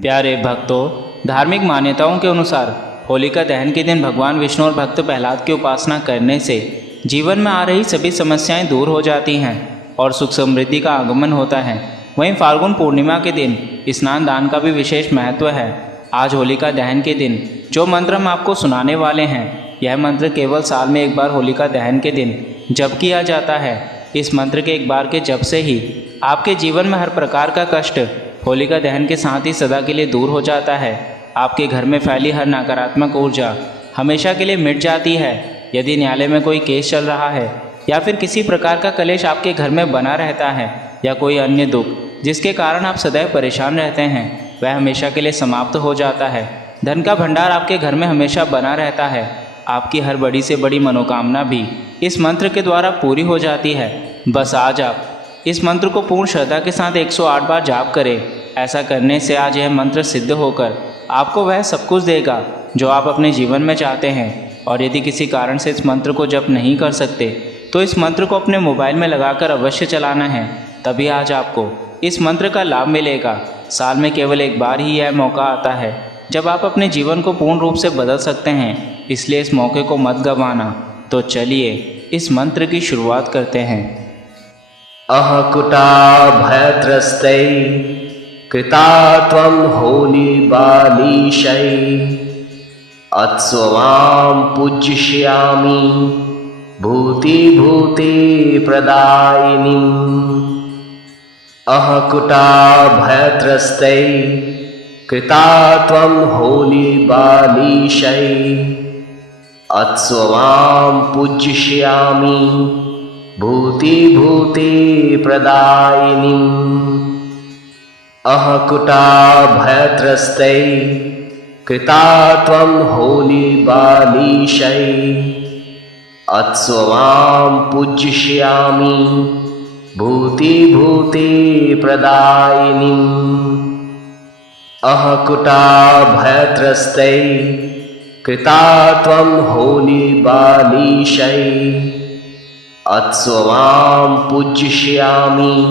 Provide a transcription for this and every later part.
प्यारे भक्तों, धार्मिक मान्यताओं के अनुसार होलिका दहन के दिन भगवान विष्णु और भक्त प्रहलाद की उपासना करने से जीवन में आ रही सभी समस्याएं दूर हो जाती हैं और सुख समृद्धि का आगमन होता है। वहीं फाल्गुन पूर्णिमा के दिन स्नान दान का भी विशेष महत्व है। आज होलिका दहन के दिन जो मंत्र हम आपको सुनाने वाले हैं, यह मंत्र केवल साल में एक बार होलिका दहन के दिन जप किया जाता है। इस मंत्र के एक बार के जप से ही आपके जीवन में हर प्रकार का कष्ट होलिका दहन के साथ ही सदा के लिए दूर हो जाता है। आपके घर में फैली हर नकारात्मक ऊर्जा हमेशा के लिए मिट जाती है। यदि न्यायालय में कोई केस चल रहा है या फिर किसी प्रकार का कलेश आपके घर में बना रहता है या कोई अन्य दुख जिसके कारण आप सदैव परेशान रहते हैं, वह हमेशा के लिए समाप्त हो जाता है। धन का भंडार आपके घर में हमेशा बना रहता है। आपकी हर बड़ी से बड़ी मनोकामना भी इस मंत्र के द्वारा पूरी हो जाती है। बस आज आप इस मंत्र को पूर्ण श्रद्धा के साथ 108 बार जाप करें। ऐसा करने से आज यह मंत्र सिद्ध होकर आपको वह सब कुछ देगा जो आप अपने जीवन में चाहते हैं। और यदि किसी कारण से इस मंत्र को जप नहीं कर सकते तो इस मंत्र को अपने मोबाइल में लगाकर अवश्य चलाना है, तभी आज आपको इस मंत्र का लाभ मिलेगा। साल में केवल एक बार ही यह मौका आता है जब आप अपने जीवन को पूर्ण रूप से बदल सकते हैं, इसलिए इस मौके को मत गंवाना। तो चलिए इस मंत्र की शुरुआत करते हैं। अहकुटा भयत्रस्तै कृता त्वं होलिबालीशै अत्स्वां पूज्यष्यामि भूति भूति प्रदायिनीम्। अहकुटा भयत्रस्तै कृता त्वं होलिबालीशै अत्स्वां पूज्यष्यामि भूति भूति प्रदायिनीम्। अहकुटा भयत्रस्तै कृता त्वं होलिबालीशै अत्स्वां पूज्यष्यामि भूति भूति प्रदायिनीम्। अहकुटा भयत्रस्तै कृता त्वं होलिबालीशै अत्स्वां पूज्यष्यामि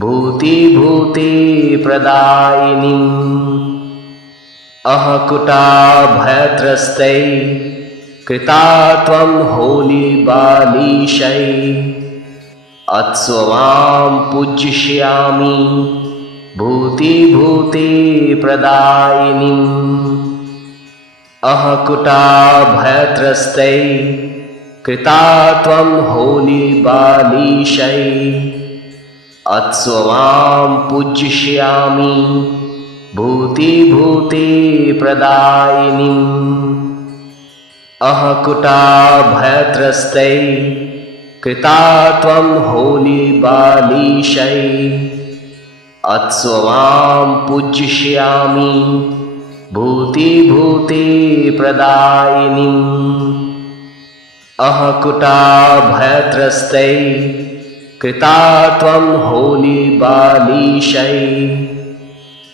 भूति भूति प्रदायिनीम्। अहकुटा भयत्रस्तै कृता त्वं होलिबालीशै अत्स्वां पूज्यष्यामि भूति भूति प्रदायिनीम्। अहकुटा भयत्रस्तै कृता त्वं होलिबालीशै अत्स्वां पूज्यष्यामि भूति भूति प्रदायिनीम्। अहकुटा भयत्रस्तै कृता त्वं होलिबालीशै अत्स्वां पूज्यष्यामि भूति भूति प्रदायिनीम्। अहकुटा भयत्रस्तै कृता त्वं होलिबालीशै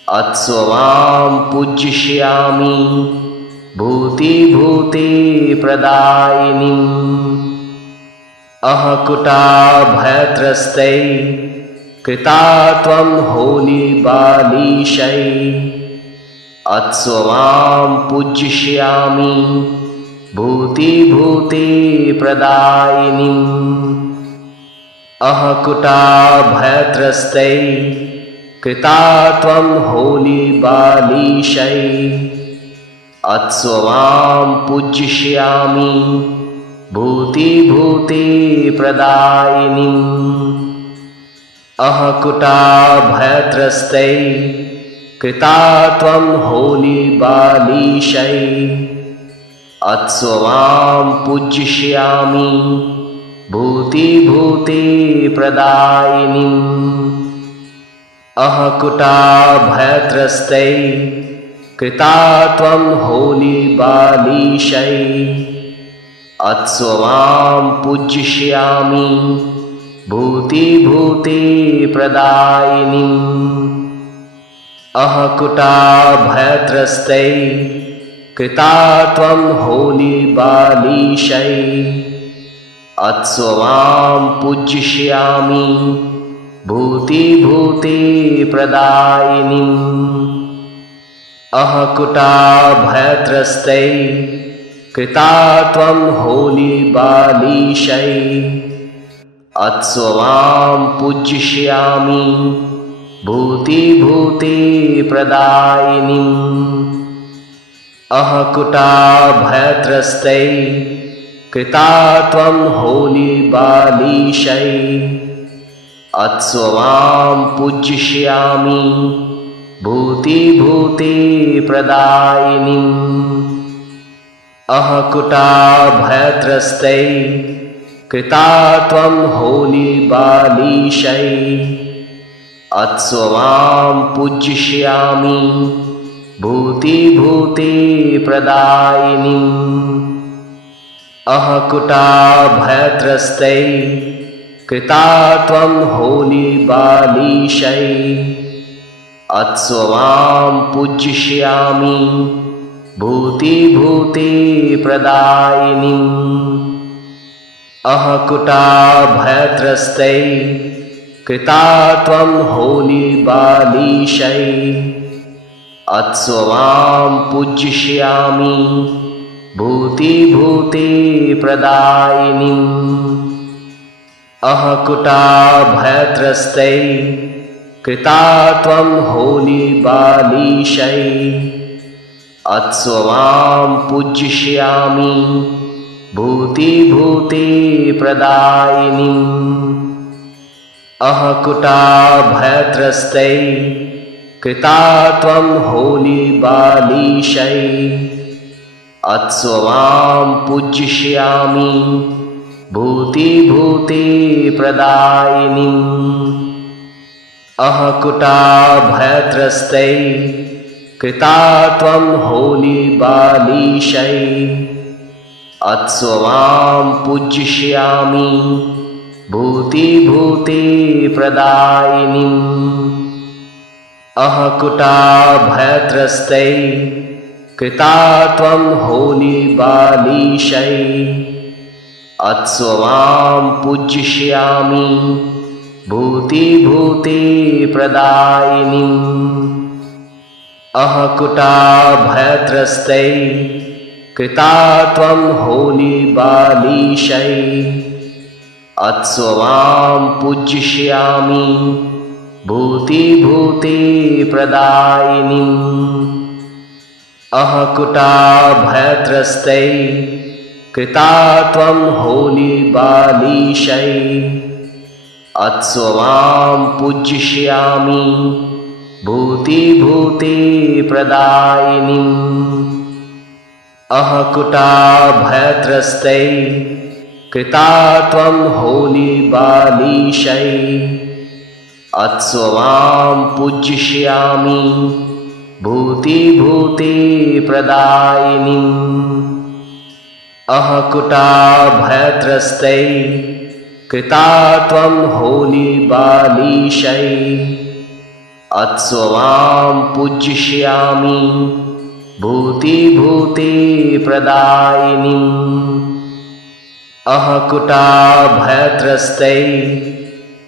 अत्स्वां पूज्यष्यामि भूति भूति प्रदायिनीम्। अहकुटा भयत्रस्तै कृता त्वं होलिबालीशै अत्स्वां पूज्यष्यामि भूति भूति प्रदायिनीम्। अहकुटा भयत्रस्तै कृता त्वं होलिबालीशै अत्स्वां पूज्यष्यामि भूति भूति प्रदायिनीम्। अहकुटा भयत्रस्तै कृता त्वं होलिबालीशै अत्स्वां पूज्यष्यामि भूति भूति प्रदायिनीम्। अहकुटा भयत्रस्तै कृता त्वं होलिबालीशै अत्स्वां पूज्यष्यामि भूति भूति प्रदायिनीम्। अहकुटा भयत्रस्तै कृता त्वं होलिबालीशै अत्स्वां पूज्यष्यामि भूति भूति प्रदायिनीम्। अहकुटाभयत्रस्तै कृता त्वं होलीबालीशै अत्स्वां पूज्यष्यामि भूतिभूतिप्रदायिनीम् अहकुटाभयत्रस्तै कृता त्वं होलीबालीशै अत्स्वां पूज्यष्यामि भूतिभूतिप्रदायिनीम् अहकुटाभयत्रस्तै कृता त्वं होलीबालीशै अत्स्वां पूज्यष्यामि भूतिभूतिप्रदायिनीम् अहकुटाभयत्रस्तै कृता त्वं होलीबालीशै अत्स्वां पूज्यष्यामि भूतिभूतिप्रदायिनीम् अहकुटाभयत्रस्तै कृता त्वं होलीबालीशै अत्स्वां पूज्यष्यामि भूतिभूतिप्रदायिनीम् अहकुटाभयत्रस्तै कृता त्वं होलीबालीशै अत्स्वां पूज्यष्यामि भूतिभूतिप्रदायिनीम् अहकुटाभयत्रस्तै कृता त्वं होलीबालीशै अत्स्वां पूज्यष्यामि भूतिभूतिप्रदायिनीम् अहकुटाभयत्रस्तै कृता त्वं होलीबालीशै अत्स्वां पूज्यष्यामि भूतिभूतिप्रदायिनीम् अहकुटाभयत्रस्तै कृता त्वं होलीबालीशै अत्स्वां पूज्यष्यामि भूतिभूतिप्रदायिनीम् अहकुटाभयत्रस्तै कृता त्वं होलीबालीशै अत्स्वां पूज्यष्यामि भूतिभूतिप्रदायिनीम् अहकुटाभयत्रस्तै कृता त्वं होलीबालीशै अत्स्वां पूज्यष्यामि भूतिभूतिप्रदायिनीम् अहकुटाभयत्रस्तै कृता त्वं होलीबालीशै अत्स्वां पूज्यष्यामि भूतिभूतिप्रदायिनीम् अहकुटाभयत्रस्तै कृता त्वं होलीबालीशै अत्स्वां पूज्यष्यामि भूतिभूतिप्रदायिनीम् अहकुटाभयत्रस्तै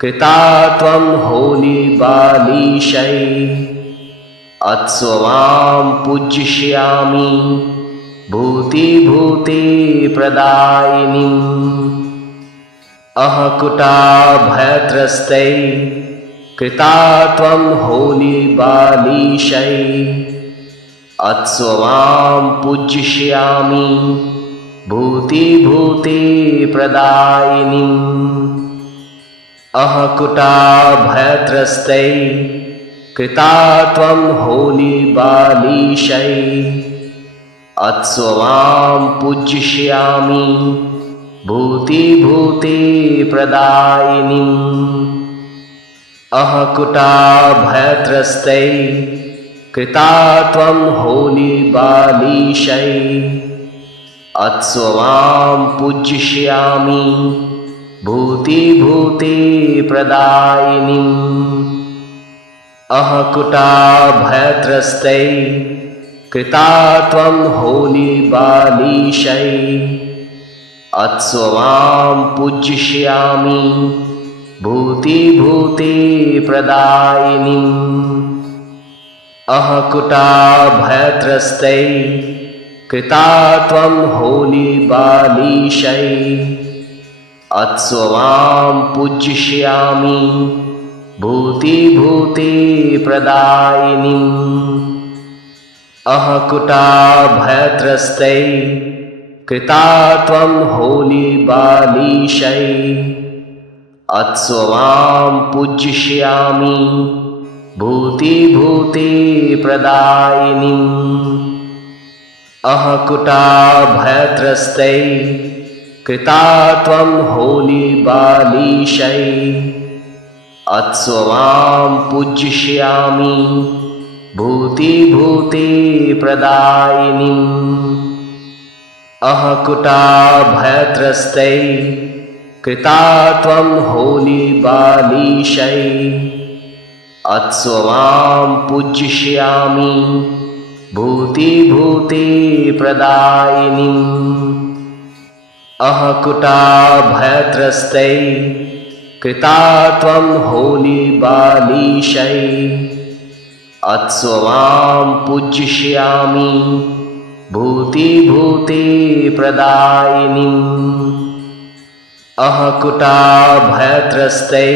कृता त्वं होलीबालीशै अत्स्वां पूज्यष्यामि भूतिभूतिप्रदायिनीम् अहकुटाभयत्रस्तै कृता त्वं होलीबालीशै अत्स्वां पूज्यष्यामि भूतिभूतिप्रदायिनीम् अहकुटाभयत्रस्तै कृता त्वं होलीबालीशै अत्स्वां पूज्यष्यामि भूतिभूतिप्रदायिनीम् अहकुटाभयत्रस्तै कृता त्वं होलीबालीशै अत्स्वां पूज्यष्यामि भूतिभूतिप्रदायिनीम् अहकुटाभयत्रस्तै कृता त्वं होलीबालीशै अत्स्वां पूज्यष्यामि भूतिभूतिप्रदायिनीम् अहकुटाभयत्रस्तै कृता त्वं होलीबालीशै अत्स्वमां पूज्यष्यामि भूतिभूतिप्रदायिनीम् अहकुटाभयत्रस्तै कृता त्वं होलीबालीशै अत्स्वमां पूज्यष्यामि भूतिभूतिप्रदायिनीम् अहकुटाभयत्रस्तै कृता त्वं होलीबालीशै अत्स्वमां पूज्यष्यामि भूतिभूतिप्रदायिनीम् अहकुटाभयत्रस्तै कृता त्वं होलीबालीशै अत्स्वमां पूज्यष्यामि भूतिभूतिप्रदायिनीम् अहकुटाभयत्रस्तै कृता त्वं होलीबालीशै अत्स्वमां पूज्यष्यामि भूतिभूतिप्रदायिनीम् अहकुटाभयत्रस्तै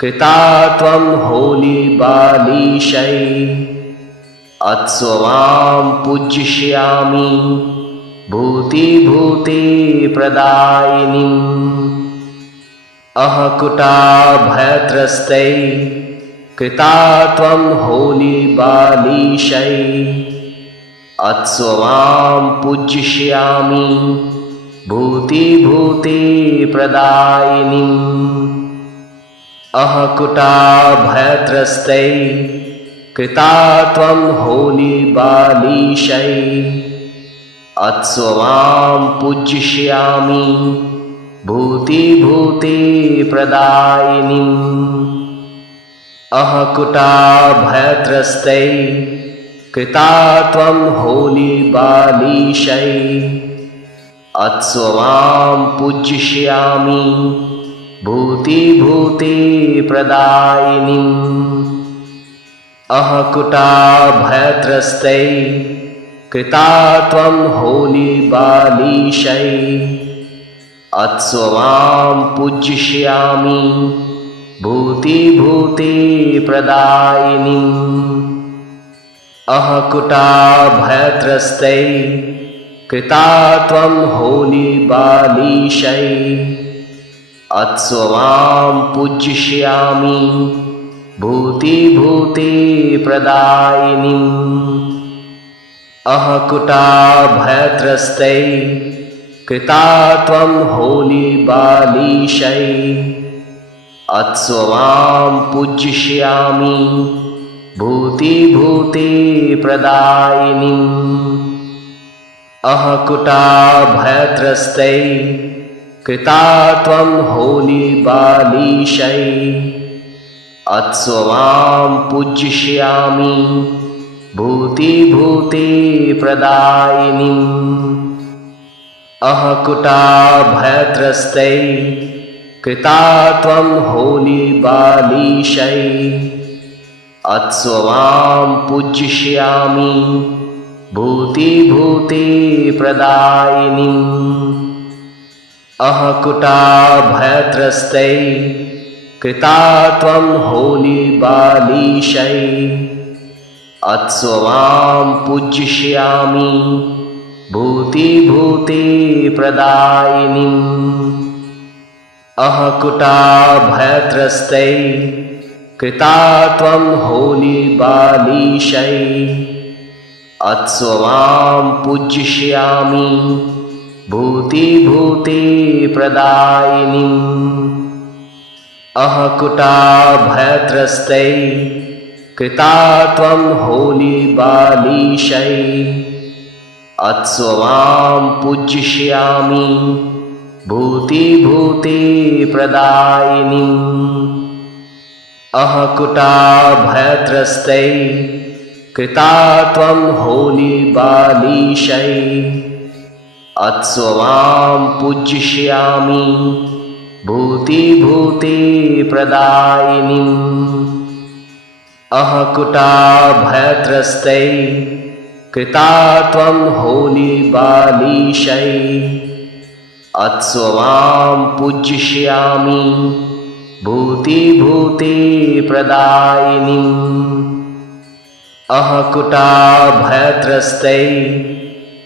कृता त्वं होलीबालीशै अत्स्वमां पूज्यष्यामि भूतिभूतिप्रदायिनीम् अहकुटाभयत्रस्तै कृता त्वं होलीबालीशै अत्स्वमां पूज्यष्यामि भूतिभूतिप्रदायिनीम् अहकुटाभयत्रस्तै कृता त्वं होलीबालीशै अत्स्वमां पूज्यष्यामि भूतिभूतिप्रदायिनीम् अहकुटाभयत्रस्तै कृता त्वं होलीबालीशै अत्स्वमां पूज्यष्यामि भूतिभूतिप्रदायिनीम् अहकुटाभयत्रस्तै कृता त्वं होलीबालीशै अत्स्वमां पूज्यष्यामि भूतिभूतिप्रदायिनीम् अहकुटाभयत्रस्तै कृता त्वं होलीबालीशै अत्स्वमां पूज्यष्यामि भूतिभूतिप्रदायिनीम् अहकुटाभयत्रस्तै कृता त्वं होलीबालीशै अत्स्वमां पूज्यष्यामि भूतिभूतिप्रदायिनीम् अहकुटाभयत्रस्तै कृता त्वं होलीबालीशै अत्स्वमां पूज्यष्यामि भूतिभूतिप्रदायिनीम् अहकुटाभयत्रस्तै कृता त्वं होलीबालीशै अत्स्वमां पूज्यष्यामि भूतिभूतिप्रदायिनीम् अहकुटाभयत्रस्तै कृता त्वं होलीबालीशै अत्स्वमां पूज्यष्यामि भूतिभूतिप्रदायिनीम् अहकुटाभयत्रस्तै कृता त्वं होलीबालीशै अत्स्वमां पूज्यष्यामि भूतिभूतिप्रदायिनीम् अहकुटाभयत्रस्तै कृता त्वं होलीबालीशै अत्स्वमां पूज्यष्यामि भूतिभूतिप्रदायिनीम् अहकुटाभयत्रस्तै कृता त्वं होलीबालीशै अत्स्वमां पूज्यष्यामि भूतिभूतिप्रदायिनीम् अहकुटाभयत्रस्तै कृता त्वं होलीबालीशै अत्स्वमां पूज्यष्यामि भूतिभूते प्रदायिनीम् अहकुटाभयत्रस्तै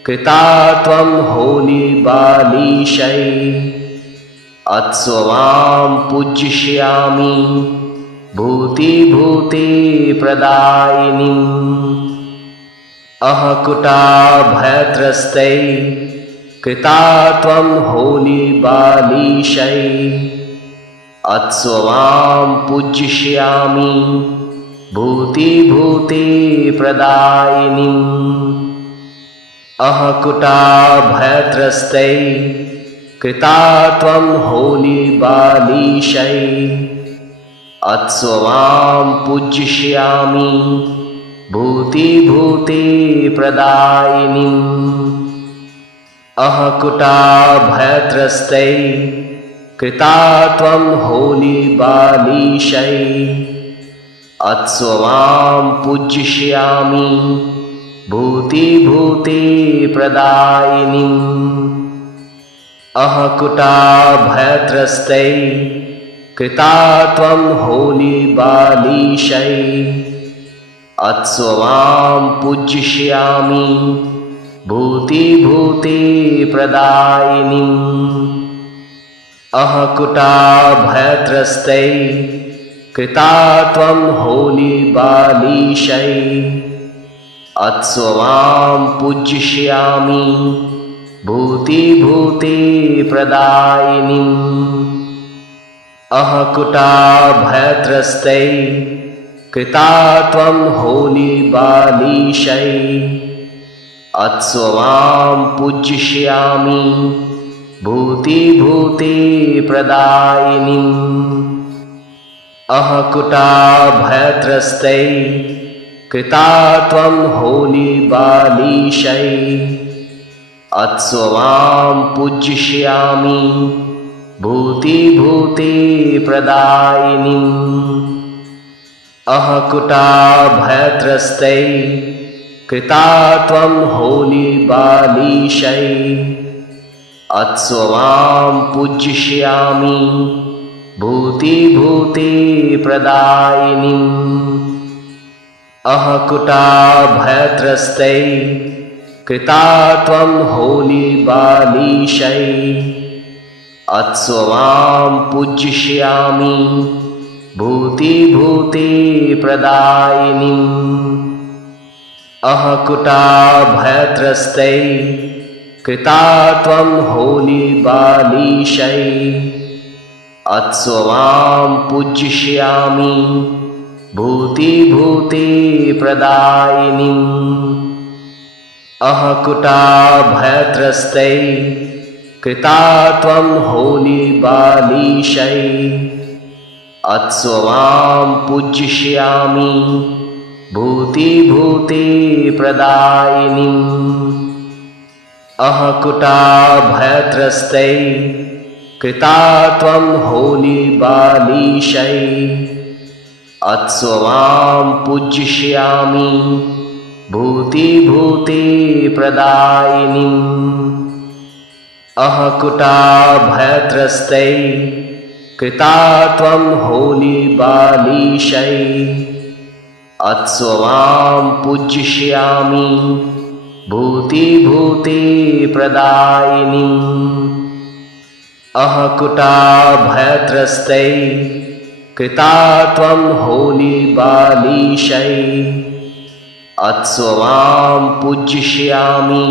कृता त्वं होलीबालीशै अत्स्वमां पूज्यष्यामि भूतिभूते प्रदायिनीम् अहकुटाभयत्रस्तै कृता त्वं होलीबालीशै अत्स्वमां पूज्यष्यामि भूतिभूते प्रदायिनीम् अहकुटाभयत्रस्तै कृता त्वं होलीबालीशै अत्स्वमां पूज्यष्यामि भूतिभूते प्रदायिनीम् अहकुटाभयत्रस्तै कृता त्वं होलीबालीशै अत्स्वमां पूज्यष्यामि भूतिभूते प्रदायिनीम् अहकुटाभयत्रस्तै कृता त्वं होलीबालीशै अत्स्वमां पूज्यष्यामि भूतिभूते प्रदायिनीम् अहकुटाभयत्रस्तै कृता त्वं होलीबालीशै अत्स्वमां पूज्यष्यामि भूतिभूते प्रदायिनीम् अहकुटाभयत्रस्तै कृता त्वं होलीबालीशै अत्स्वमां पूज्यष्यामि भूतिभूते प्रदायिनीम् अहकुटाभयत्रस्तै कृता त्वं होलीबालीशै अत्स्वमां पूज्यष्यामि भूतिभूते प्रदायिनीम् अहकुटाभयत्रस्तै कृता त्वं होलीबालीशै अत्स्वमां पूज्यष्यामि भूतिभूते प्रदायिनीम् अहकुटाभयत्रस्तै कृता त्वं होलीबालीशै अत्स्वमां पूज्यष्यामि भूतिभूते प्रदायिनीम् अहकुटाभयत्रस्तै कृता त्वं होलीबालीशै अत्स्वमां पूज्यष्यामि भूतिभूते प्रदायिनीम् अहकुटाभयत्रस्तै कृता त्वं होलीबालीशै अत्स्वमां पूज्यष्यामि भूतिभूते प्रदायिनीम् अहकुटाभयत्रस्तै कृता त्वं होलीबालीशै अत्स्वमां पूज्यष्यामि भूतिभूते प्रदायिनीम् अहकुटाभयत्रस्तै कृता त्वं होलीबालीशै अत्स्वमां पूज्यष्यामि भूतिभूते प्रदायिनीम् अहकुटाभयत्रस्तै कृता त्वं होलीबालीशै अत्स्वमां पूज्यष्यामि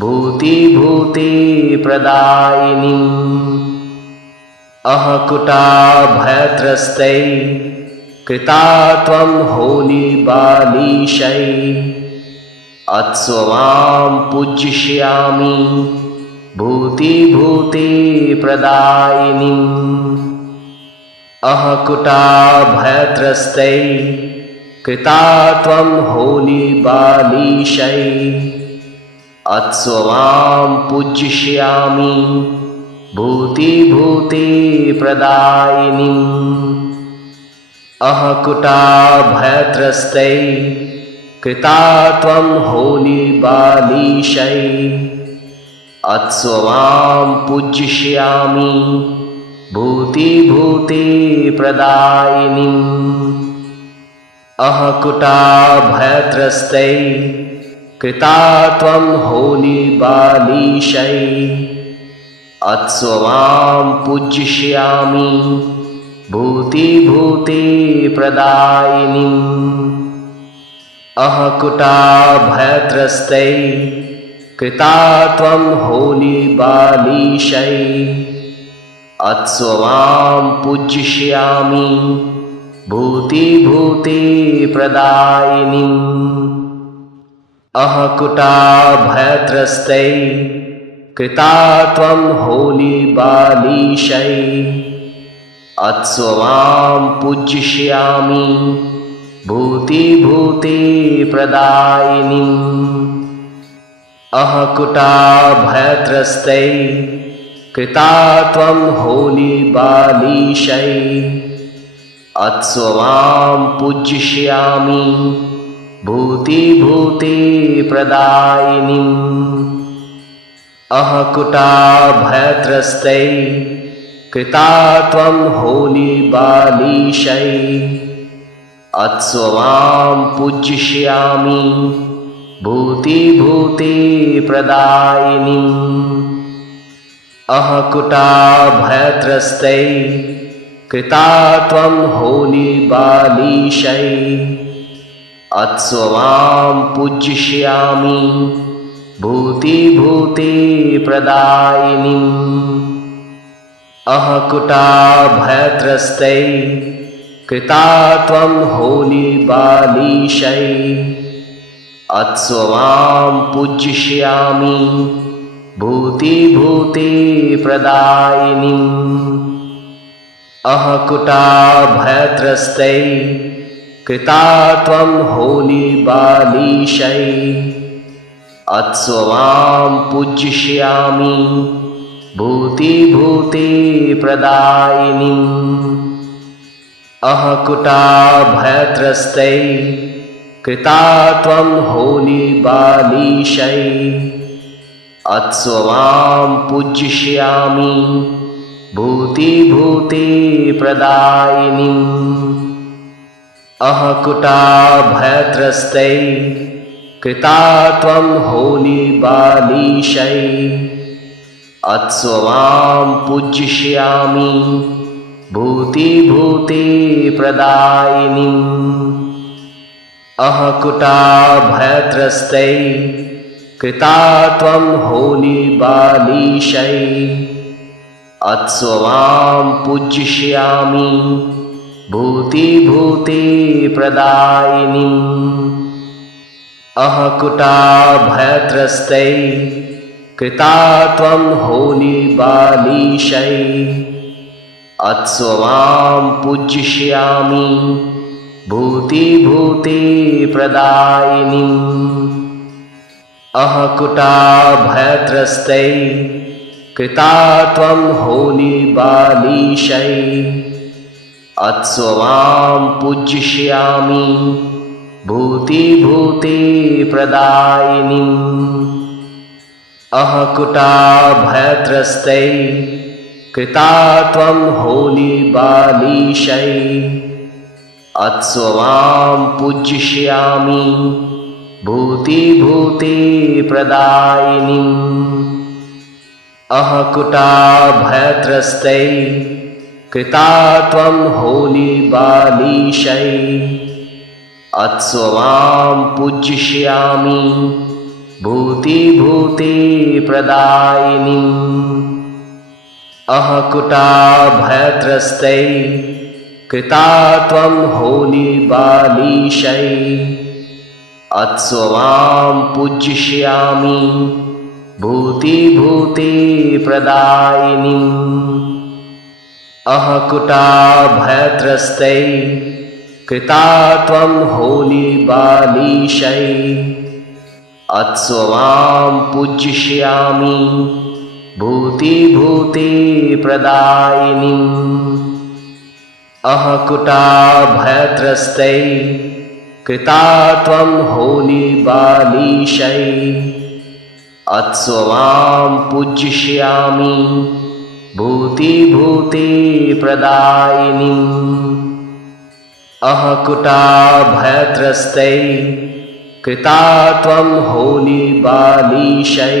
भूतिभूते प्रदायिनीम् अहकुटाभयत्रस्तै कृता त्वं होलीबालीशै अत्स्वमां पूज्यष्यामि भूतिभूते प्रदायिनीम् अहकुटाभयत्रस्तै कृता त्वं होलीबालीशै अत्स्वमां पूज्यष्यामि भूतिभूते प्रदायिनीम् अहकुटाभयत्रस्तै कृता त्वं होलीबालीशै अत्स्वमां पूज्यष्यामि भूतिभूते प्रदायिनीम् अहकुटाभयत्रस्तै कृता त्वं होलीबालीशै अत्स्वमां पूज्यष्यामि भूतिभूते प्रदायिनीम् अहकुटाभयत्रस्तै कृता त्वं होलीबालीशै अत्स्वमां पूज्यष्यामि भूतिभूते प्रदायिनीम् अहकुटाभयत्रस्तै कृता त्वं होलीबालीशै अत्स्वमां पूज्यष्यामि भूतिभूते प्रदायिनीम् अहकुटाभयत्रस्तै कृता त्वं होलीबालीशै अत्स्वमां पूज्यष्यामि भूतिभूते प्रदायिनीम् अहकुटाभयत्रस्तै कृता त्वं होलीबालीशै अत्स्वमां पूज्यष्यामि भूतिभूते प्रदायिनीम् अहकुटाभयत्रस्तै कृता त्वं होलीबालीशै अत्स्वमां पूज्यष्यामि भूतिभूते प्रदायिनीम् अहकुटाभयत्रस्तै कृता त्वं होलीबालीशै अत्स्वमां पूज्यष्यामि भूतिभूते प्रदायिनीम् अहकुटाभयत्रस्तै कृता त्वं होलीबालीशै अत्स्वमां पूज्यष्यामि भूतिभूते प्रदायिनीम् अहकुटाभयत्रस्तै कृता त्वं होलीबालीशै अत्स्वमां पूज्यष्यामि भूतिभूते प्रदायिनीम् अहकुटाभयत्रस्तै कृता त्वं होलीबालीशै अत्स्वमां पूज्यष्यामि भूतिभूते प्रदायिनीम् अहकुटाभयत्रस्तै कृता त्वं होलीबालीशै अत्स्वमां पूज्यष्यामि भूतिभूते प्रदायिनीम् अहकुटाभयत्रस्तै कृता त्वं होलीबालीशै अत्स्वमां पूज्यष्यामि भूतिभूते प्रदायिनीम् अहकुटाभयत्रस्तै कृता त्वं होलीबालीशै अत्स्वमां पूज्यष्यामि भूतिभूते प्रदायिनीम् अहकुटाभयत्रस्तै कृता त्वं होलीबालीशै अत्स्वमां पूज्यष्यामि भूतिभूते प्रदायिनीम् अहकुटाभयत्रस्तै कृता त्वं होलीबालीशै अत्स्वमां पूज्यष्यामि भूतिभूते प्रदायिनीम् अहकुटाभयत्रस्तै कृता त्वं होलीबालीशै अत्स्वमां पूज्यष्यामि भूतिभूते प्रदायिनीम् अहकुटाभयत्रस्तै कृता त्वं होलीबालीशै अत्स्वमां पूज्यष्यामि भूतिभूते प्रदायिनीम् अहकुटाभयत्रस्तै कृता त्वं होलीबालीशै अत्स्वमां पूज्यष्यामि भूतिभूतिप्रदायिनीम् अहकुटाभयत्रस्तै कृता त्वं होलीबालीशै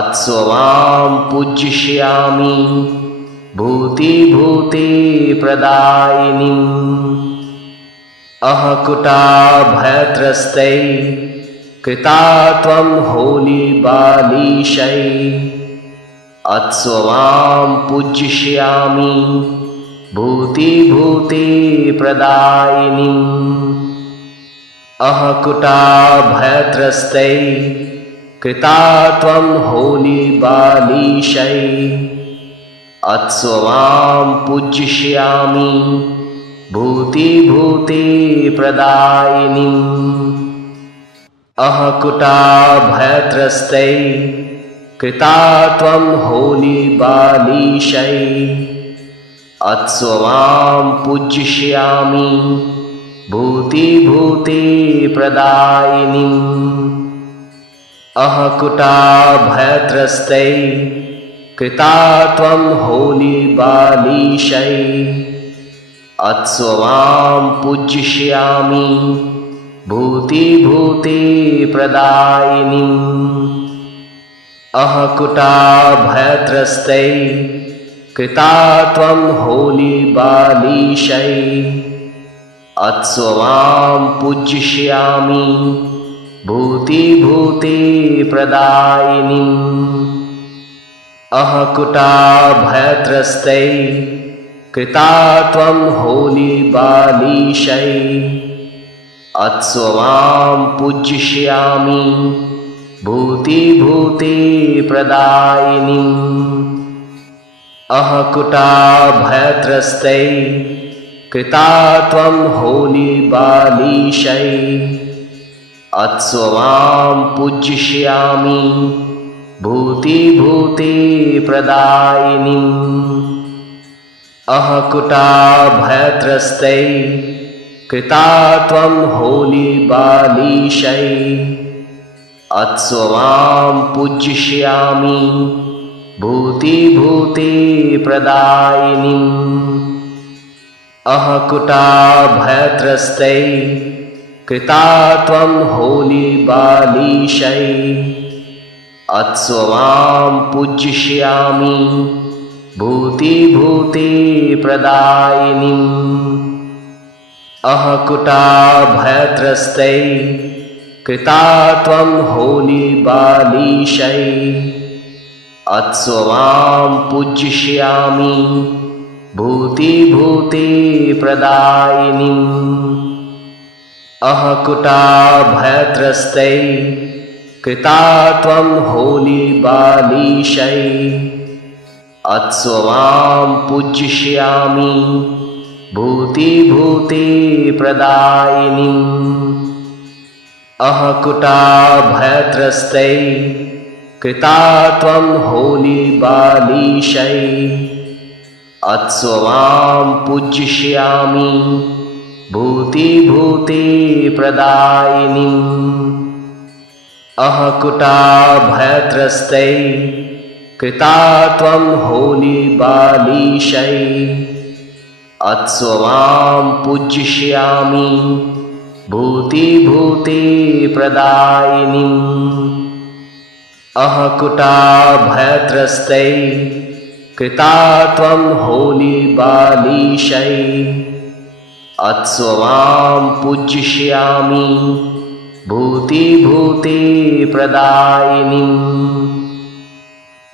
अत्स्वमां पूज्यष्यामि भूतिभूतिप्रदायिनीम् अहकुटाभयत्रस्तै कृता त्वं होलीबालीशै अत्स्वमां पूज्यष्यामि भूतिभूतिप्रदायिनीम् अहकुटाभयत्रस्तै कृता त्वं होलीबालीशै अत्स्वमां पूज्यष्यामि भूतिभूतिप्रदायिनीम् अहकुटाभयत्रस्तै कृता त्वं होलीबालीशै अत्स्वमां पूज्यष्यामि भूतिभूतिप्रदायिनीम् अहकुटाभयत्रस्तै कृता त्वं होलीबालीशै अत्स्वमां पूज्यष्यामि भूतिभूतिप्रदायिनीम् अहकुटाभयत्रस्तै कृता त्वं होलीबालीशै अत्स्वमां पूज्यष्यामि भूतिभूतिप्रदायिनीम् अहकुटाभयत्रस्तै कृता त्वं होलीबालीशै अत्स्वमां पूज्यष्यामि भूतिभूतिप्रदायिनीम् अहकुटाभयत्रस्तै कृता त्वं होलीबालीशै अत्स्वमां पूज्यष्यामि भूतिभूतिप्रदायिनीम् अहकुटाभयत्रस्तै कृता त्वं होलीबालीशै अत्स्वमां पूज्यष्यामि भूतिभूतिप्रदायिनीम् अहकुटाभयत्रस्तै कृता त्वं होलीबालीशै अत्स्वमां पूज्यष्यामि भूतिभूतिप्रदायिनीम् अहकुटाभयत्रस्तै कृता त्वं होलीबालीशै अत्स्वमां पूज्यष्यामि भूतिभूतिप्रदायिनीम् अहकुटाभयत्रस्तै कृता त्वं होलीबालीशै अत्स्वमां पूज्यष्यामि भूतिभूतिप्रदायिनीम् अहकुटाभयत्रस्तै कृता त्वं होलीबालीशै अत्स्वमां पूज्यष्यामि भूतिभूतिप्रदायिनीम् अहकुटाभयत्रस्तै कृता त्वं होलीबालीशै अत्स्वमां पूज्यष्यामि भूतिभूतिप्रदायिनीम् अहकुटाभयत्रस्तै कृता त्वं होलीबालीशै अत्स्वमां पूज्यष्यामि भूतिभूतिप्रदायिनीम्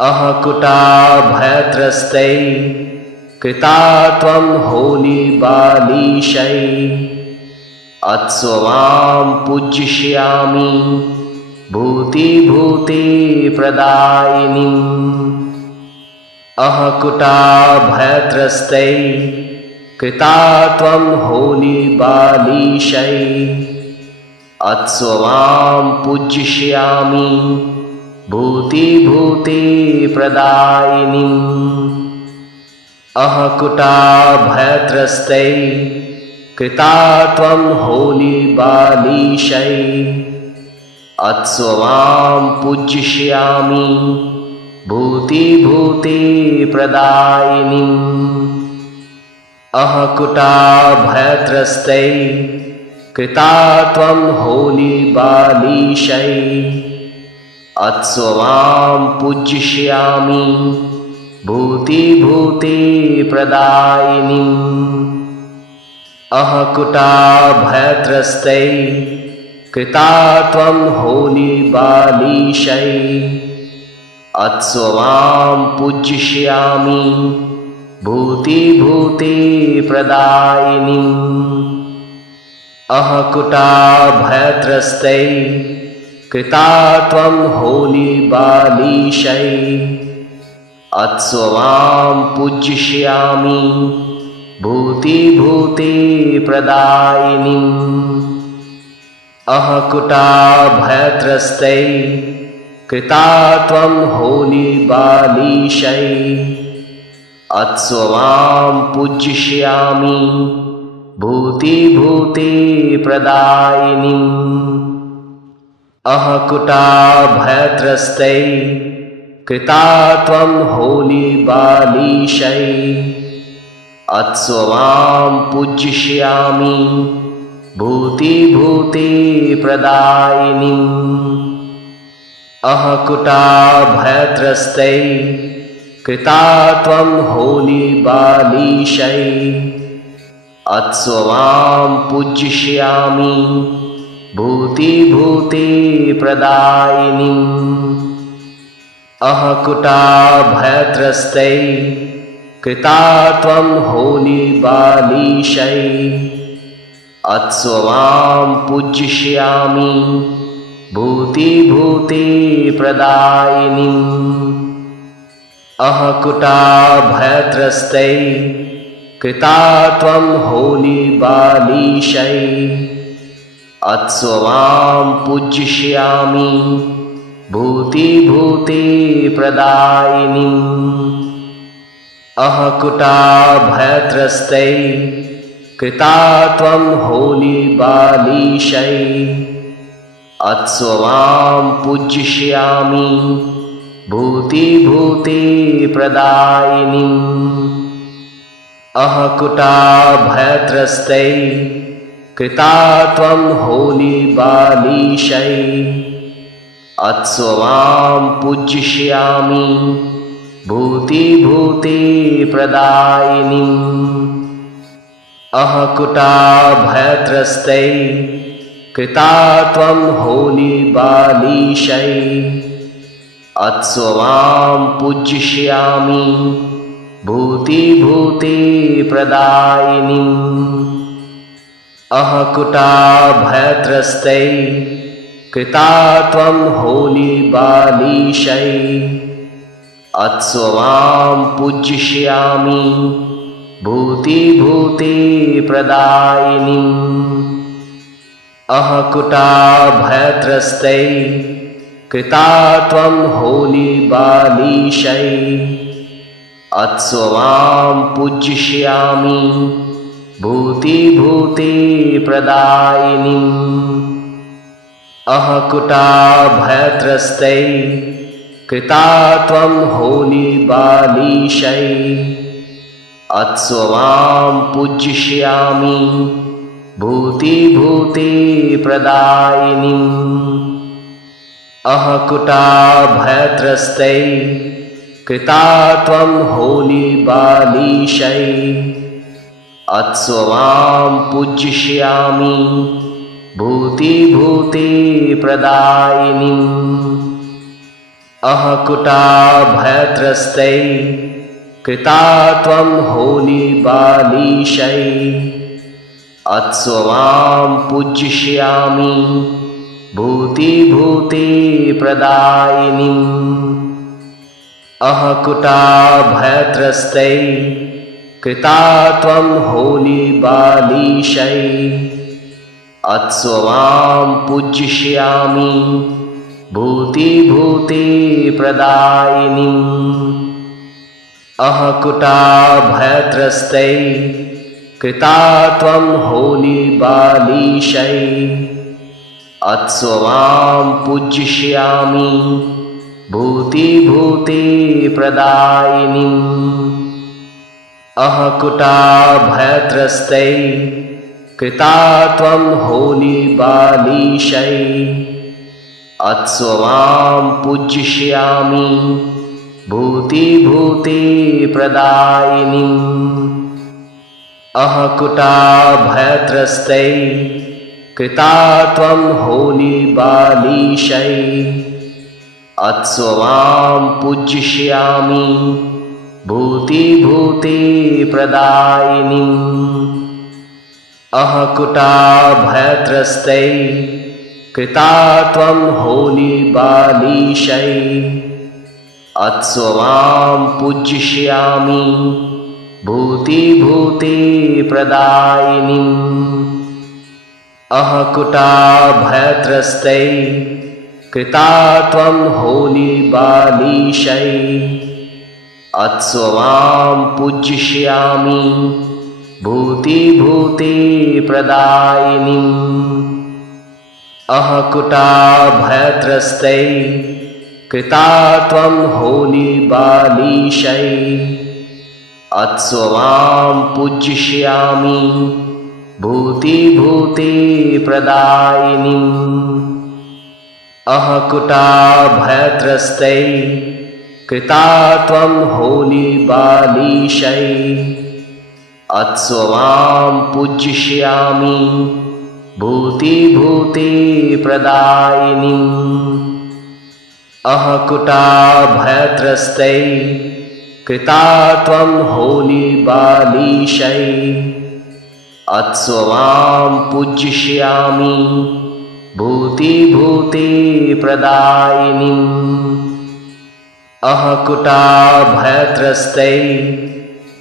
अहकुटाभयत्रस्तै कृता त्वं होलीबालीशै अत्स्वमां पूज्यष्यामि भूतिभूतिप्रदायिनीम् अहकुटाभयत्रस्तै कृता त्वं होलीबालीशै अत्स्वमां पूज्यष्यामि भूतिभूतिप्रदायिनीम् अहकुटाभयत्रस्तै कृता त्वं होलीबालीशै अत्स्वमां पूज्यष्यामि भूतिभूते प्रदायिनीम् अहकुटाभयत्रस्तै कृता त्वं होलीबालीशै अत्स्वमां पूज्यष्यामि भूतिभूते प्रदायिनीम् अहकुटाभयत्रस्तै कृता त्वं होलीबालीशै अत्स्वमां पूज्यष्यामि भूतिभूते प्रदायिनीम् अहकुटाभयत्रस्तै कृता त्वं होलीबालीशै अत्स्वमां पूज्यष्यामि भूतिभूते प्रदायिनीम् अहकुटाभयत्रस्तै कृता त्वं होलीबालीशै अत्स्वमां पूज्यष्यामि भूतिभूते प्रदायिनीम् अहकुटाभयत्रस्तै कृता त्वं होलीबालीशै अत्स्वमां पूज्यष्यामि भूतिभूते प्रदायिनीम् अहकुटाभयत्रस्तै कृता त्वं होलीबालीशै अत्स्वमां पूज्यष्यामि भूतिभूते प्रदायिनीम् अहकुटाभयत्रस्तै कृता त्वं होलीबालीशै अत्स्वमां पूज्यष्यामि भूतिभूते प्रदायिनीम् अहकुटाभयत्रस्तै कृता त्वं होलीबालीशै अत्स्वमां पूज्यष्यामि भूतिभूते प्रदायिनीम् अहकुटाभयत्रस्तै कृता त्वं होलीबालीशै अत्स्वमां पूज्यष्यामि भूतिभूते प्रदायिनीम् अहकुटाभयत्रस्तै कृता त्वं होलीबालीशै अत्स्वमां पूज्यष्यामि भूतिभूते प्रदायिनीम् अहकुटाभयत्रस्तै कृता त्वं होलीबालीशै अत्स्वमां पूज्यष्यामि भूतिभूते प्रदायिनीम् अहकुटाभयत्रस्तै कृता त्वं होलीबालीशै अत्स्वमां पूज्यष्यामि भूतिभूते प्रदायिनीम् अहकुटाभयत्रस्तै कृता त्वं होलीबालीशै अत्स्वमां पूज्यष्यामि भूतिभूते प्रदायिनीम् अहकुटाभयत्रस्तै कृता त्वं होलीबालीशै अत्स्वमां पूज्यष्यामि भूतिभूते प्रदायिनीम् अहकुटाभयत्रस्तै कृता त्वं होलीबालीशै अत्स्वमां पूज्यष्यामि भूतिभूते प्रदायिनीम् अहकुटाभयत्रस्तै कृता त्वं होलीबालीशै अत्स्वमां पूज्यष्यामि भूतिभूते प्रदायिनीम् अहकुटाभयत्रस्तै कृता त्वं होलीबालीशै अत्स्वमां पूज्यष्यामि भूतिभूते प्रदायिनीम् अहकुटाभयत्रस्तै कृता त्वं होलीबालीशै अत्स्वमां पूज्यष्यामि भूतिभूते प्रदायिनीम् अहकुटाभयत्रस्तै कृता त्वं होलीबालीशै अत्स्वमां पूज्यष्यामि भूतिभूते प्रदायिनीम् अहकुटाभयत्रस्तै कृता त्वं होलीबालीशै अत्स्वमां पूज्यष्यामि भूतिभूते प्रदायिनीम् अहकुटाभयत्रस्तै कृता त्वं होलीबालीशै अत्स्वमां पूज्यष्यामि भूतिभूते प्रदायिनीम् अहकुटाभयत्रस्तै कृता त्वं होलीबालीशै अत्स्वमां पूज्यष्यामि भूतिभूते प्रदायिनीम् अहकुटाभयत्रस्तै कृता त्वं होलीबालीशै अत्स्वमां पूज्यष्यामि भूतिभूते प्रदायिनीम् अहकुटाभयत्रस्तै कृता त्वं होलीबालीशै अत्स्वमां पूज्यष्यामि भूतिभूते प्रदायिनीम् अहकुटाभयत्रस्तै कृता त्वं होलीबालीशै अत्स्वमां पूज्यष्यामि भूतिभूते प्रदायिनीम् अहकुटाभयत्रस्तै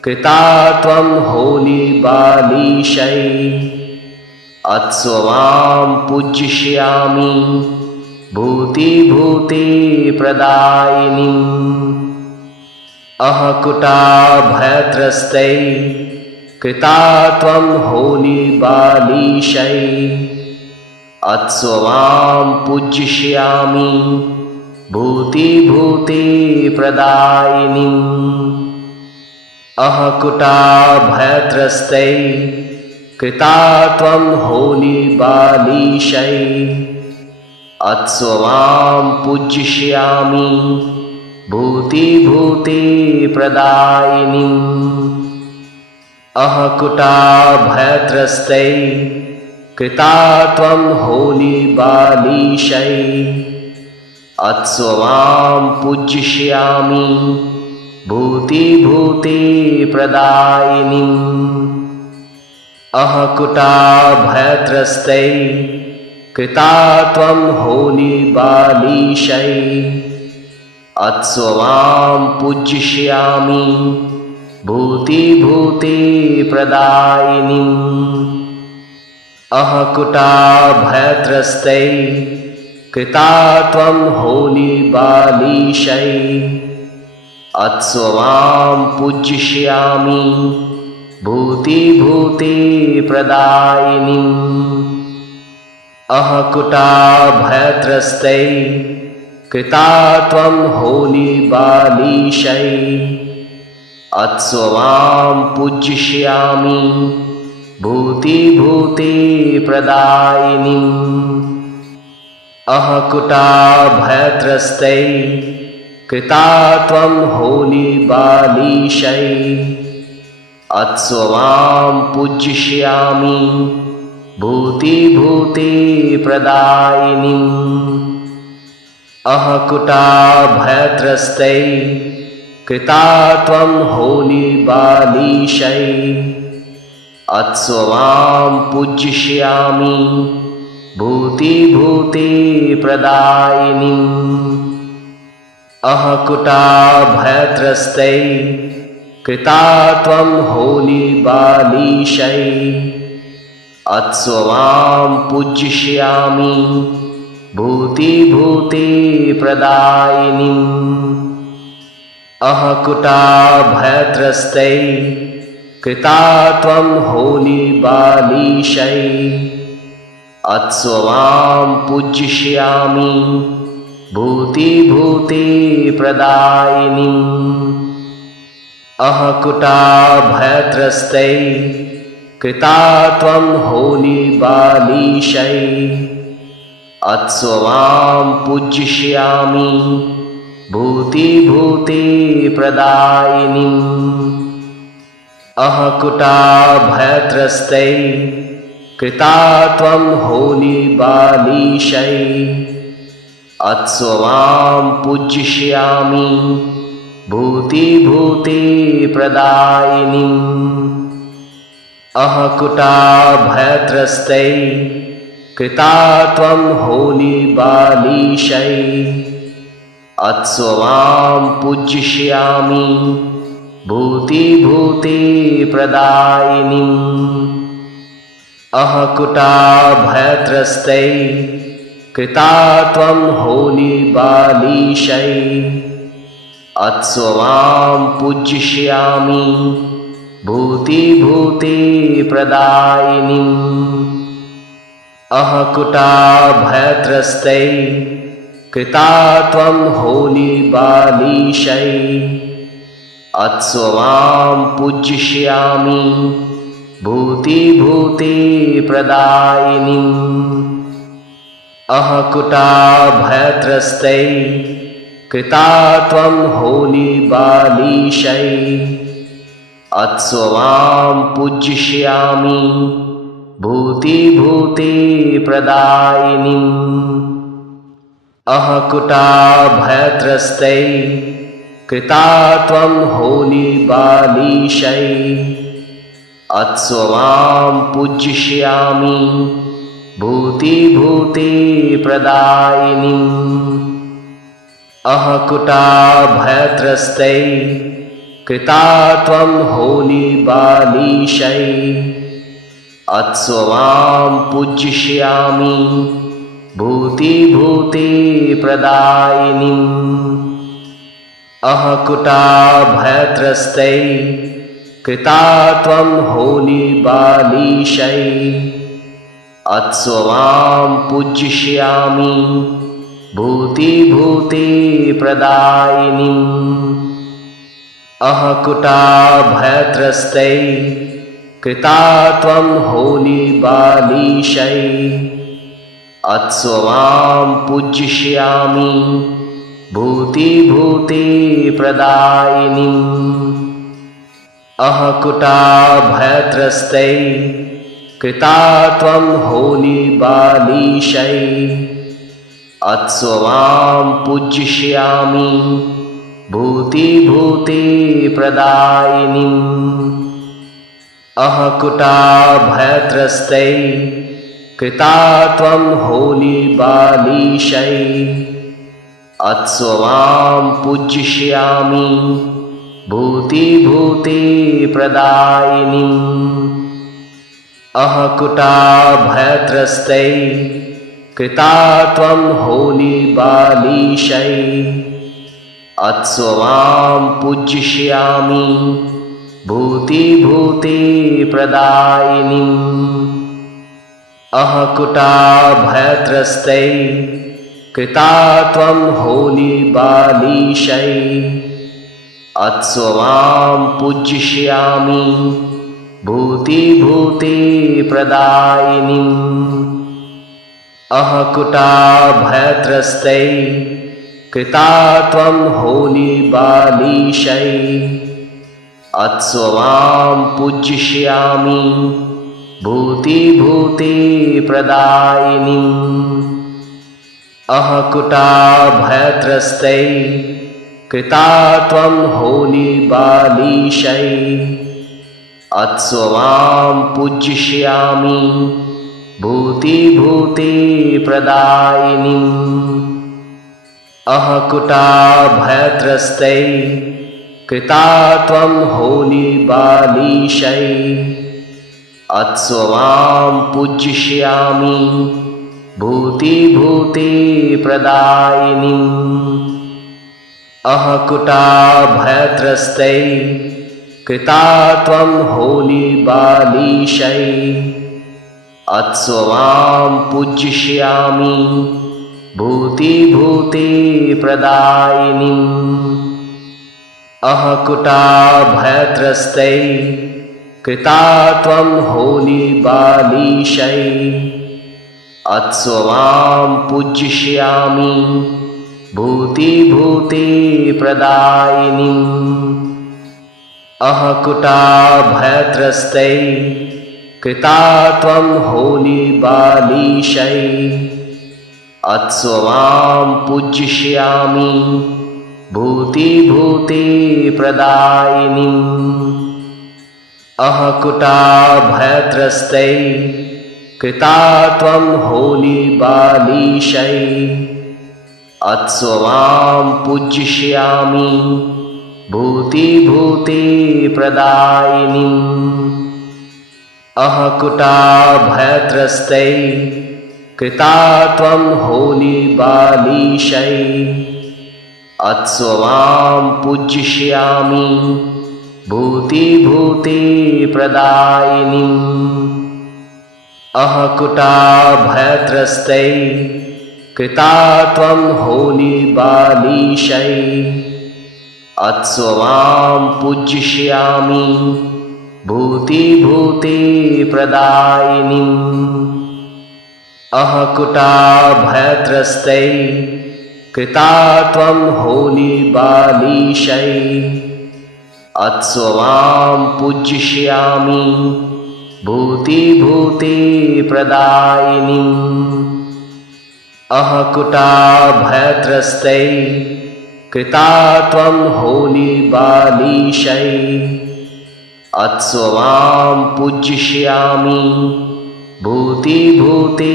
कृता त्वं होलीबालीशै अत्स्वमां पूज्यष्यामि भूतिभूते प्रदायिनीम् अहकुटाभयत्रस्तै कृता त्वं होलीबालीशै अत्स्वमां पूज्यष्यामि भूतिभूते प्रदायिनीम् अहकुटाभयत्रस्तै कृता त्वं होलीबालीशै अत्स्वमां पूज्यष्यामि भूतिभूते प्रदायिनीम् अहकुटाभयत्रस्तै कृता त्वं होलीबालीशै अत्स्वमां पूज्यष्यामि भूतिभूते प्रदायिनीम् अहकुटाभयत्रस्तै कृता त्वं होलीबालीशै अत्स्वमां पूज्यष्यामि भूतिभूते प्रदायिनीम् अहकुटाभयत्रस्तै कृता त्वं होलीबालीशै अत्स्वमां पूज्यष्यामि भूतिभूते प्रदायिनीम् अहकुटाभयत्रस्तै कृता त्वं होलीबालीशै अत्स्वमां पूज्यष्यामि भूतिभूते प्रदायिनीम् अहकुटाभयत्रस्तै कृता त्वं होलीबालीशै अत्स्वमां पूज्यष्यामि भूतिभूते प्रदायिनीम् अहकुटाभयत्रस्तै कृता त्वं होलीबालीशै अत्स्वमां पूज्यष्यामि भूतिभूते प्रदायिनीम् अहकुटाभयत्रस्तै कृता त्वं होलीबालीशै अत्स्वमां पूज्यष्यामि भूतिभूते प्रदायिनीम् अहकुटाभयत्रस्तै कृता त्वं होलीबालीशै अत्स्वमां पूज्यष्यामि भूतिभूतिप्रदायिनीम् अहकुटाभयत्रस्तै कृता त्वं होलीबालीशै अत्स्वमां पूज्यष्यामि भूतिभूतिप्रदायिनीम् अहकुटाभयत्रस्तै कृता त्वं होलीबालीशै अत्स्वमां पूज्यष्यामि भूतिभूतिप्रदायिनीम् अहकुटाभयत्रस्तै कृता त्वं होलीबालीशै अत्स्वमां पूज्यष्यामि भूतिभूतिप्रदायिनीम् अहकुटाभयत्रस्तै कृता त्वं होलीबालीशै अत्स्वमां पूज्यष्यामि भूतिभूतिप्रदायिनीम् अहकुटाभयत्रस्तै कृता त्वं होलीबालीशै अत्स्वमां पूज्यष्यामि भूतिभूतिप्रदायिनीम् अहकुटाभयत्रस्तै कृता त्वं होलीबालीशै अत्स्वमां पूज्यष्यामि भूतिभूतिप्रदायिनीम् अहकुटाभयत्रस्तै कृता त्वं होलीबालीशै अत्स्वमां पूज्यष्यामि भूतिभूतिप्रदायिनीम् अहकुटाभयत्रस्तै कृता त्वं होलीबालीशै अत्स्वमां पूज्यष्यामि भूतिभूतिप्रदायिनीम् अहकुटाभयत्रस्तै कृता त्वं होलीबालीशै अत्स्वमां पूज्यष्यामि भूतिभूतिप्रदायिनीम् अहकुटाभयत्रस्तै कृता त्वं होलीबालीशै अत्स्वमां पूज्यष्यामि भूतिभूतिप्रदायिनीम् अहकुटाभयत्रस्तै कृता त्वं होलीबालीशै अत्स्वमां पूज्यष्यामि भूतिभूतिप्रदायिनीम् अहकुटाभयत्रस्तै कृता त्वं होलीबालीशै अत्स्वमां पूज्यष्यामि भूतिभूतिप्रदायिनीम् अहकुटाभयत्रस्तै कृता त्वं होलीबालीशै अत्स्वमां पूज्यष्यामि भूतिभूतिप्रदायिनीम् अहकुटाभयत्रस्तै कृता त्वं होलीबालीशै अत्स्वमां पूज्यष्यामि भूतिभूतिप्रदायिनीम् अहकुटाभयत्रस्तै कृता त्वं होलीबालीशै अत्स्वमां पूज्यष्यामि भूतिभूतिप्रदायिनीम् अहकुटाभयत्रस्तै कृता त्वं होलीबालीशै अत्स्वमां पूज्यष्यामि भूतिभूतिप्रदायिनीम् अहकुटाभयत्रस्तै कृता त्वं होलीबालीशै अत्स्वमां पूज्यष्यामि भूतिभूतिप्रदायिनीम् अहकुटाभयत्रस्तै कृता त्वं होलीबालीशै अत्स्वमां पूज्यष्यामि भूतिभूते प्रदायिनीम् अहकुटाभयत्रस्तै कृता त्वं होलीबालीशै अत्स्वमां पूज्यष्यामि भूतिभूते प्रदायिनीम् अहकुटाभयत्रस्तै कृता त्वं होलीबालीशै अत्स्वमां पूज्यष्यामि भूतिभूते प्रदायिनीम् अहकुटाभयत्रस्तै कृता त्वं होलीबालीशै अत्स्वमां पूज्यष्यामि भूतिभूते प्रदायिनीम् अहकुटाभयत्रस्तै कृता त्वं होलीबालीशै अत्स्वमां पूज्यष्यामि भूतिभूते प्रदायिनीम् अहकुटाभयत्रस्तै कृता त्वं होलीबालीशै अत्स्वमां पूज्यष्यामि भूतिभूते प्रदायिनीम् अहकुटाभयत्रस्तै कृता त्वं होलीबालीशै अत्स्वमां पूज्यष्यामि भूतिभूते प्रदायिनीम् अहकुटाभयत्रस्तै कृता त्वं होलीबालीशै अत्स्वमां पूज्यष्यामि भूतिभूते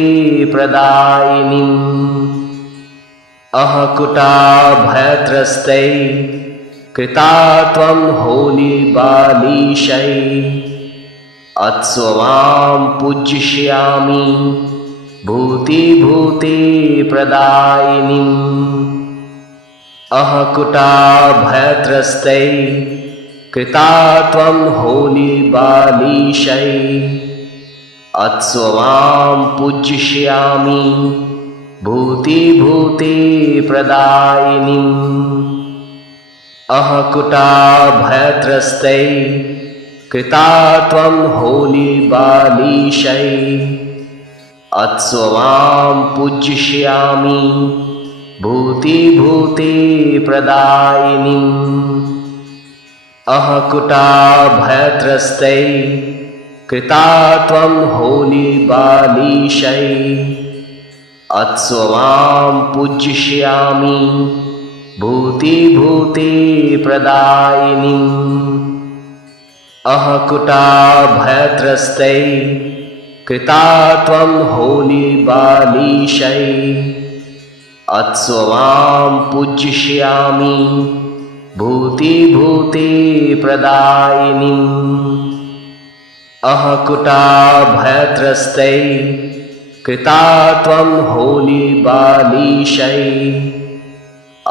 प्रदायिनीम् अहकुटाभयत्रस्तै कृता त्वं होलीबालीशै अत्स्वमां पूज्यष्यामि भूतिभूते प्रदायिनीम् अहकुटाभयत्रस्तै कृता त्वं होलीबालीशै अत्स्वमां पूज्यष्यामि भूतिभूते प्रदायिनीम् अहकुटाभयत्रस्तै कृता त्वं होलीबालीशै अत्स्वमां पूज्यष्यामि भूतिभूते प्रदायिनीम् अहकुटाभयत्रस्तै कृता त्वं होलीबालीशै अत्स्वमां पूज्यष्यामि भूतिभूते प्रदायिनीम् अहकुटाभयत्रस्तै कृता त्वं होलीबालीशै अत्स्वमां पूज्यष्यामि भूतिभूते प्रदायिनीम् अहकुटाभयत्रस्तै कृता त्वं होलीबालीशै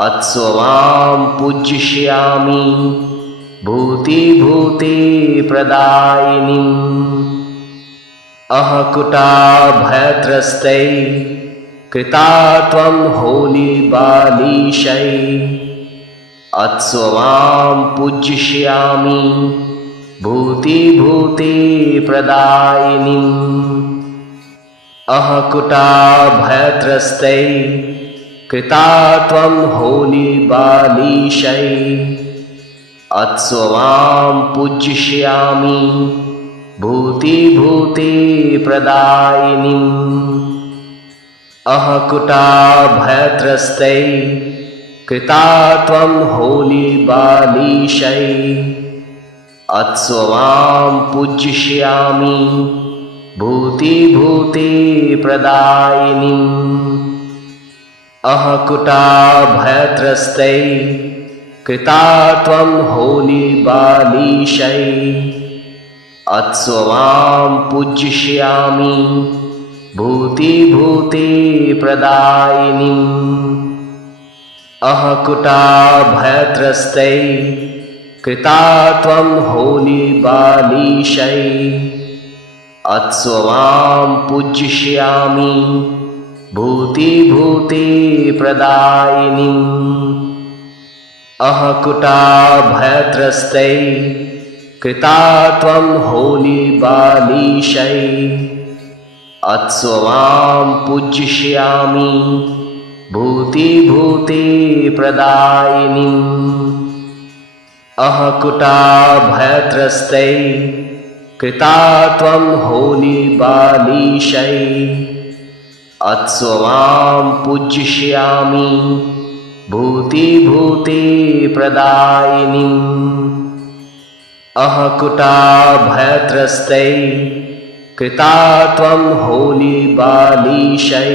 अत्स्वमां पूज्यष्यामि भूतिभूते प्रदायिनीम् अहकुटाभयत्रस्तै कृता त्वं होलीबालीशै अत्स्वमां पूज्यष्यामि भूतिभूते प्रदायिनीम् अहकुटाभयत्रस्तै कृता त्वं होलीबालीशै अत्स्वमां पूज्यष्यामि भूतिभूते प्रदायिनीम् अहकुटाभयत्रस्तै कृता त्वं होलीबालीशै अत्स्वमां पूज्यष्यामि भूतिभूते प्रदायिनीम् अहकुटाभयत्रस्तै कृता त्वं होलीबालीशै अत्स्वमां पूज्यष्यामि भूतिभूते प्रदायिनीम् अहकुटाभयत्रस्तै कृता त्वं होलीबालीशै अत्स्वमां पूज्ययामि भूतिभूते प्रदायिनीम् अहकुटाभयत्रस्तै कृता त्वं होलीबालीशै अत्स्वमां पूज्ययामि भूतिभूते प्रदायिनीम् अहकुटाभयत्रस्तै कृता त्वं होलीबालीशै अत्स्वमां पूज्ययामि भूतिभूते प्रदायिनीम् अहकुटाभयत्रस्तै कृता त्वं होलीबालीशै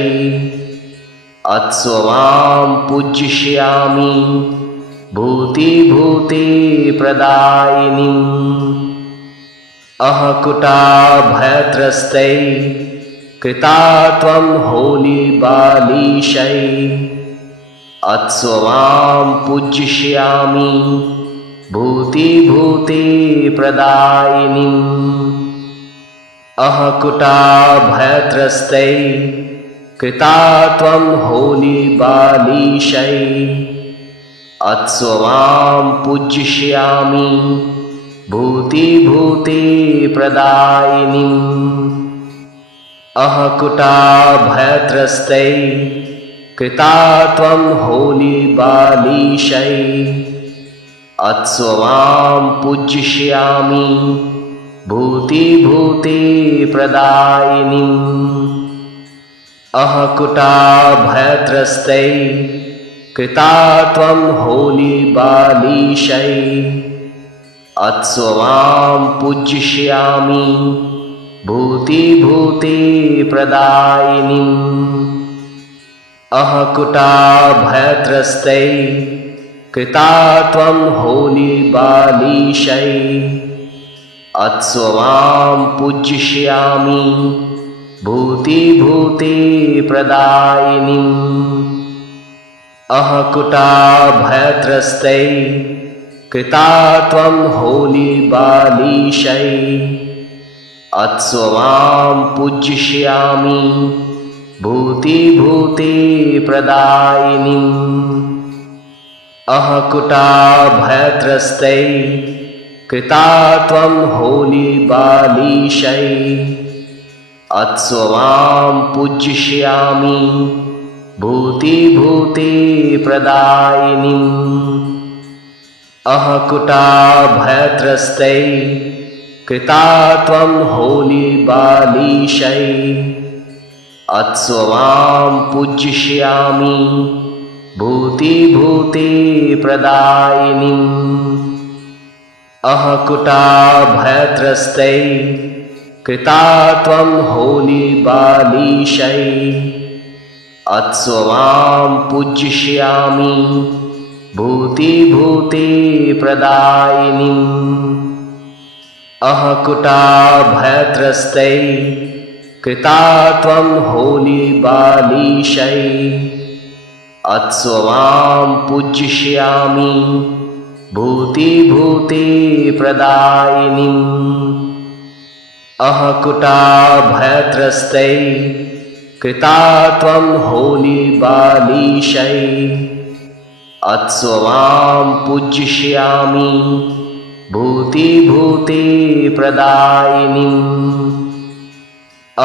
अत्स्वमां पूज्ययामि भूतिभूते प्रदायिनीम् अहकुटाभयत्रस्तै कृता त्वं होलीबालीशै अत्स्वमां पूज्ययामि भूतिभूते प्रदायिनीम् अहकुटाभयत्रस्तै कृता त्वं होलीबालीशै अत्स्वमां पूज्ययामि भूतिभूते प्रदायिनीम् अहकुटाभयत्रस्तै कृता त्वं होलीबालीशै अत्स्वमां पूज्ययामि भूतिभूते प्रदायिनीम् अहकुटाभयत्रस्तै कृता त्वं होलीबालीशै अत्स्वमां पूज्ययामि भूतिभूते प्रदायिनीम् अहकुटाभयत्रस्तै कृता त्वं होलीबालीशै अत्स्वमां पूज्ययामि भूतिभूते प्रदायिनीम् अहकुटाभयत्रस्तै कृता त्वं होलीबालीशै अत्स्वमां पूज्ययामि भूतिभूते प्रदायिनीम् अहकुटाभयत्रस्तै कृता त्वं होलीबालीशै अत्स्वमां पूज्ययामि भूतिभूते प्रदायिनीम् अहकुटाभयत्रस्तै कृता त्वं होलीबालीशै अत्स्वमां पूज्ययामि भूतिभूते प्रदायिनीम् अहकुटाभयत्रस्तै कृता त्वं होलीबालीशै अत्स्वमां पूज्ययामि भूतिभूते प्रदायिनीम् अहकुटाभयत्रस्तै कृता त्वं होलीबालीशै अत्स्वमां पूज्ययामि भूतिभूते प्रदायिनीम् अहकुटाभयत्रस्तै कृता त्वं होलीबालीशै अत्स्वमां पूज्ययामि भूतिभूते प्रदायिनीम्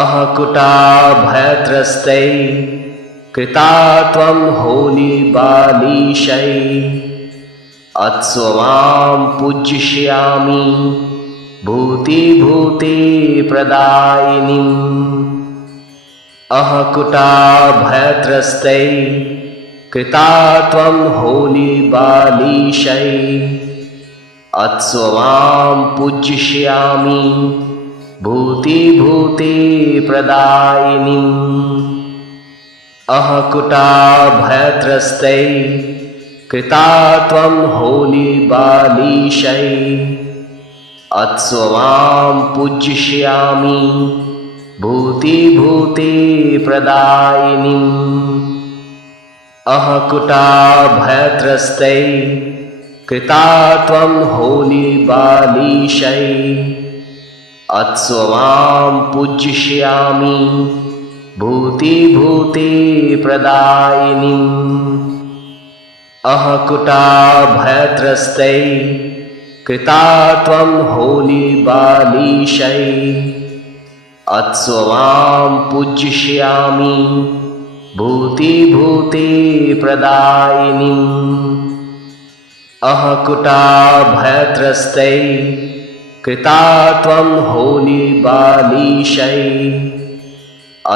अहकुटाभयत्रस्तै कृता त्वं होलीबालीशै अत्स्वमां पूज्ययामि भूतिभूते प्रदायिनीम् अहकुटाभयत्रस्तै कृता त्वं होलीबालीशै अत्स्वमां पूज्ययामि भूतिभूते प्रदायिनीम् अहकुटाभयत्रस्तै कृता त्वं होलीबालीशै अत्स्वमां पूज्ययामि भूतिभूते प्रदायिनीम् अहकुटाभयत्रस्तै कृता त्वं होलीबालीशै अत्स्वमां पूज्यष्यामि भूतिभूते प्रदायिनीम् अहकुटाभयत्रस्तै कृता त्वं होलीबालीशै अत्स्वमां पूज्यष्यामि भूतिभूते प्रदायिनीम् अहकुटाभयत्रस्तै कृता त्वं होलीबालीशै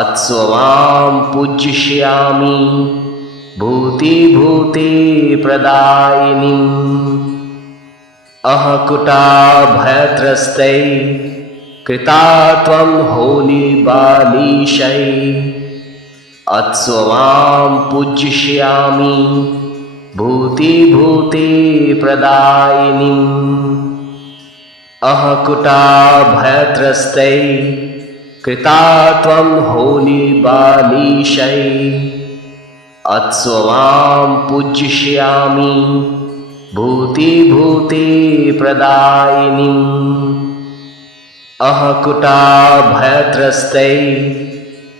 अत्स्वमां पूज्यष्यामि भूतिभूते प्रदायिनीम् अहकुटाभयत्रस्तै कृता त्वं होलीबालीशै अत्स्वमां पूज्यष्यामि भूतिभूते प्रदायिनीम् अहकुटाभयत्रस्तै कृता त्वं होलीबालीशै अत्स्वमां पूज्यष्यामि भूतिभूते प्रदायिनीम् अहकुटाभयत्रस्तै कृता त्वं होलीबालीशै अत्स्वमां पूज्यष्यामि भूतिभूते प्रदायिनीम् अहकुटाभयत्रस्तै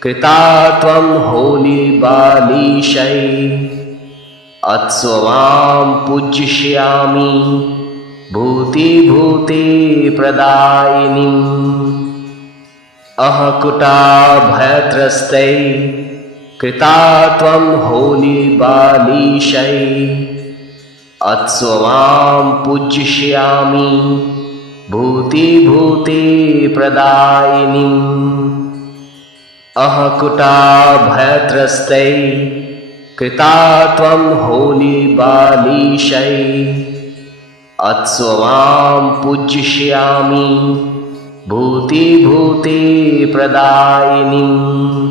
कृता त्वं होलीबालीशै अत्स्वमां पूज्यष्यामि भूतिभूते प्रदायिनीम् अहकुटाभयत्रस्तै कृता त्वं होलीबालीशै अत्स्वमां पूज्यष्यामि भूतिभूते प्रदायिनीम् अहकुटाभयत्रस्तै कृता त्वं होलीबालीशै अत्स्वमां पूज्यष्यामि भूतिभूते प्रदायिनीम् अहकुटाभयत्रस्तै कृता त्वं होलीबालीशै अत्स्वमां पूज्यष्यामि भूतिभूते प्रदायिनीम् अहकुटाभयत्रस्तै कृता त्वं होलीबालीशै अत्स्वमां पूज्यष्यामि भूतिभूते प्रदायिनीम्